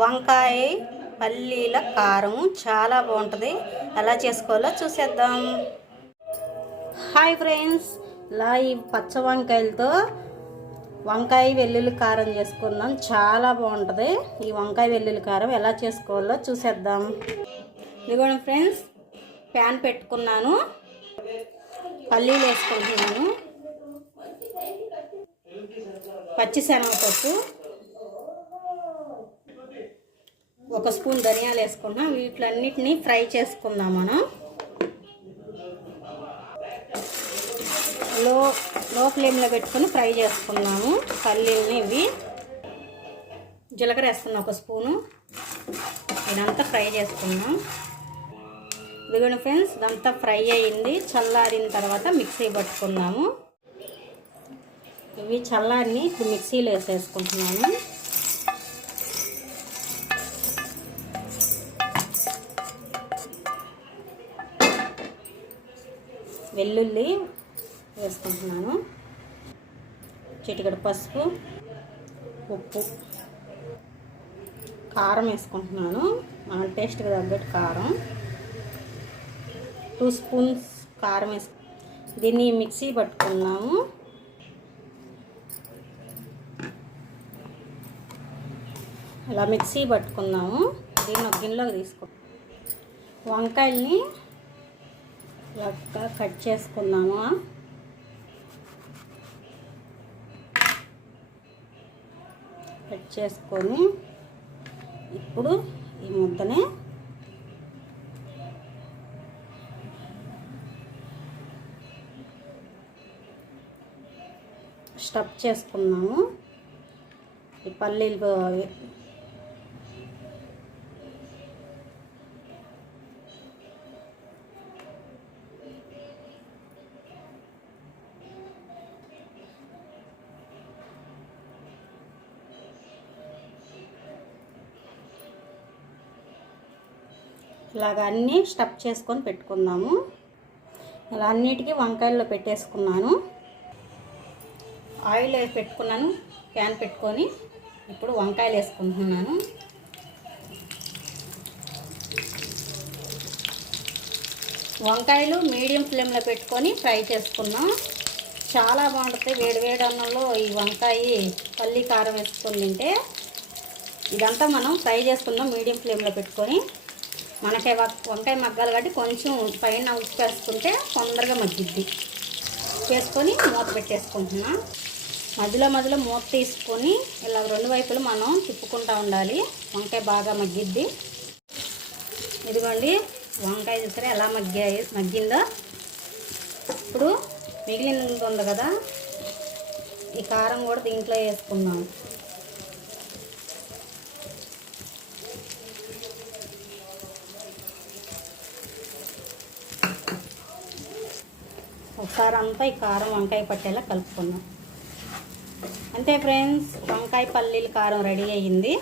వంకాయ పల్లీల కారం చాలా బాగుంటుంది. ఎలా చేసుకోవాలో చూసేద్దాం. హాయ్ ఫ్రెండ్స్ ఇలా ఈ పచ్చ వంకాయలతో వంకాయ వెల్లుల్లి కారం చేసుకుందాం. చాలా బాగుంటుంది. ఈ వంకాయ వెల్లుల్లి కారం ఎలా చేసుకోవాలో చూసేద్దాం. ఇదిగోండి ఫ్రెండ్స్ ప్యాన్ పెట్టుకున్నాను. పల్లీలు వేసుకుంటున్నాను. పచ్చిశనగపప్పు ఒక స్పూన్ ధనియాలు వేసుకున్నాం వీటిలన్నింటినీ ఫ్రై చేసుకుందాం మనం. లో లో ఫ్లేమ్లో పెట్టుకొని ఫ్రై చేసుకున్నాము పల్లీలని ఇవి. జీలకర్ర వేసుకున్నాం ఒక స్పూను. ఇదంతా ఫ్రై చేసుకున్నాం ఇదిగోండి ఫ్రెండ్స్ ఇదంతా ఫ్రై అయింది చల్లారిన తర్వాత మిక్సీ పట్టుకున్నాము ఇవి చల్లారిని ఇప్పుడు మిక్సీలో వేసేసుకుంటున్నాము. వెల్లుల్లి వేసుకుంటున్నాను. చిటికడ పసుపు ఉప్పు కారం వేసుకుంటున్నాను. మన టేస్ట్కి తగ్గట్టు కారం. టూ స్పూన్స్ కారం వేసు దీన్ని మిక్సీ పట్టుకున్నాము. అలా మిక్సీ పట్టుకున్నాము. దీన్ని ఒక గిన్నెలోకి తీసుకో వంకాయల్ని లక్క కట్ చేసుకున్నాము కట్ చేసుకొని ఇప్పుడు ఈ ముద్దనే స్టఫ్ చేసుకున్నాము ఈ పల్లీలు ఇలాగ అన్నీ స్టఫ్ చేసుకొని పెట్టుకుందాము. ఇలా అన్నిటికీ వంకాయల్లో పెట్టేసుకున్నాను. ఆయిల్ పెట్టుకున్నాను ప్యాన్ పెట్టుకొని ఇప్పుడు వంకాయలు వేసుకుంటున్నాను. వంకాయలు మీడియం ఫ్లేమ్లో పెట్టుకొని ఫ్రై చేసుకున్నాం. చాలా బాగుంటుంది వేడివేడి అన్నంలో ఈ వంకాయ పల్లి కారం వేసుకొని తింటే. ఇదంతా మనం ఫ్రై చేసుకుందాం మీడియం ఫ్లేమ్లో పెట్టుకొని. మనకి వంకాయ మగ్గాలి కాబట్టి కొంచెం పైన ఉప్పు వేసుకుంటే తొందరగా మగ్గిద్ది. వేసుకొని మూత పెట్టేసుకుంటున్నా. మధ్యలో మధ్యలో మూత తీసుకొని ఇలా రెండు వైపులు మనం తిప్పుకుంటూ ఉండాలి. వంకాయ బాగా మగ్గిద్ది. ఇదిగోండి వంకాయ చూసారా ఎలా మగ్గాయి మగ్గిందో. ఇప్పుడు మిగిలినది ఉంది కదా ఈ కారం కూడా దీంట్లో వేసుకుందాం. ఒకసారి అంతా ఈ కారం వంకాయ పట్టేలా కలుపుకుందాం అంతే ఫ్రెండ్స్ వంకాయ పల్లీల కారం రెడీ అయ్యింది.